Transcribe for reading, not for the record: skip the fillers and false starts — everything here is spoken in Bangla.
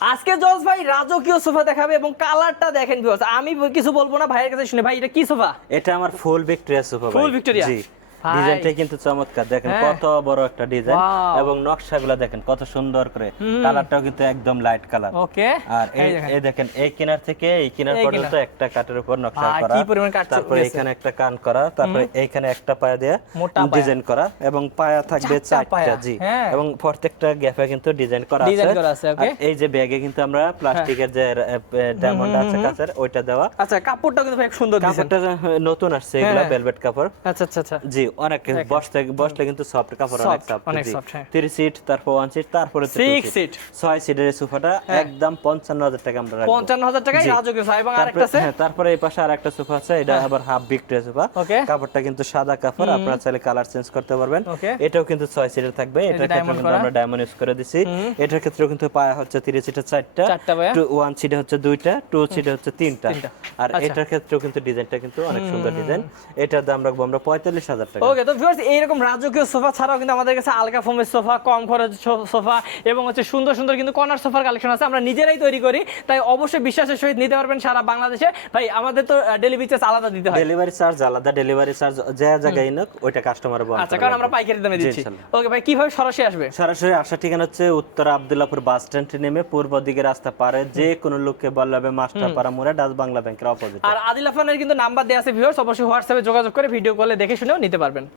আজকে জজ ভাই রাজকীয় সোফা দেখাবে এবং কালারটা দেখেন ভিউয়ার্স, আমি কিছু বলবো না, ভাইয়ের কাছে শুনে। ভাই এটা কি সোফা? এটা আমার ফুল ভিক্টোরিয়া সোফা ভাই। ফুল ভিক্টোরিয়া? জি, ভাই। ডিজাইনটা কিন্তু চমৎকার, দেখেন হ্যাঁ। কত বড় একটা ডিজাইন Wow. এবং নকশাগুলো দেখেন কত সুন্দর করে, কালারটাও কিন্তু একদম লাইট কালার। ওকে। আর এই দেখেন এই কিনার থেকে এই কিনার এই পর্যন্ত কিনার। একটা কাঠের উপর নকশা ভাই, করা, কি পরিমাণ কাঠ তারপরে উঠেছে। এখানে একটা কান করা, তারপরে এইখানে একটা পায়া দিয়ে মোটা পায়া। ডিজাইন করা এবং পায়া থাকবে চারটা পায়া, চারটা। জি, হ্যাঁ। এবং প্রত্যেকটা গ্যাপে কিন্তু ডিজাইন করা ডিজাইন করা আছে, আছে। ওকে। আর এই যে ব্যাগে কিন্তু আমরা প্লাস্টিকের যে ডায়মন্ড আছে কাছের ওইটা দেওয়া। আচ্ছা, কাপড়টা কিন্তু ভাই সুন্দর দিয়েছেন। কাপড়টা নতুন আসছে, এগুলা হ্যাঁ। ভেলভেট কাপড়। আচ্ছা আচ্ছা আচ্ছা। জি, অনেক বসলে কিন্তু সফট কাপড়, অনেক Soft, সফট, অনেক জি। soft, হ্যাঁ। 3 সিট, তারপর 1 সিট, তারপরে 6 সিট। 6 সিটের এই সোফাটা হ্যাঁ। একদম 55,000 টাকা আমরা রাখবো। 55,000 টাকায় জি। রাজকীয় সোফা এবং তারপরে- আরেকটা আছে। হ্যাঁ, তারপরে এই পাশে আরেকটা সোফা আছে, এটা আবার হাফ ভিক্টোরিয়া সোফা। ওকে। কাপড়টা কিন্তু সাদা কাপড়, আপনারা চাইলে কালার চেঞ্জ করতে পারবেন। ওকে। এটাও কিন্তু 6 সিটের থাকবে, এটার ক্ষেত্রে diamond কিন্তু করা। আমরা ডায়মন্ড ইউজ করে দিছি। এটার ক্ষেত্রেও কিন্তু পায়া হচ্ছে 3 সিটের 4টা, চারটা পায়া। 1 সিটে হচ্ছে 2টা, 2 সিটে হচ্ছে 3টা। তিনটা। আর আচ্ছা। এটার ক্ষেত্রেও কিন্তু ডিজাইনটা কিন্তু অনেক সুন্দর ডিজাইন। এটার দাম রাখবো আমরা 45,000 টাকা। ওকে, তো ভিউয়ার্স এইরকম রাজকীয় সোফা ছাড়াও কিন্তু আমাদের কাছে আলগা ফোমের সোফা, কম খরচ সোফা এবং হচ্ছে সুন্দর সুন্দর কিন্তু কর্নার সোফার কালেকশন আছে। আমরা নিজেরাই তৈরি করি, তাই অবশ্যই বিশ্বাসের সহিত নিতে পারবেন সারা বাংলাদেশে। ভাই, আমাদের তো ডেলিভারি চার্জ আলাদা দিতে হয়। ডেলিভারি চার্জ আলাদা, ডেলিভারি চার্জ যে জায়গায় নোক ওইটা কাস্টমার বহন আচ্ছা, করে কারণ রাখবে। আমরা পাইকারি দামে জি, দিচ্ছি। ইনশাল্লাহ। ওকে ভাই, কিভাবে সরাসরি আসবে? সরাসরি আসার ঠিকানা হচ্ছে উত্তর আব্দুল্লাহপুর বাস স্ট্যান্ড নেমে পূর্ব দিকে রাস্তা পারে যে কোনো লোককে বললে হবে মাস্টারপাড়া মোড়ে ডাচ বাংলা ব্যাংকের অপোজিট। আর আদিল আফানের কিন্তু নাম্বার দেওয়া আছে ভিউয়ার্স, অবশ্যই হোয়াটসঅ্যাপে যোগাযোগ করে ভিডিও কলে দেখে শুনেও নিতে পারবেন।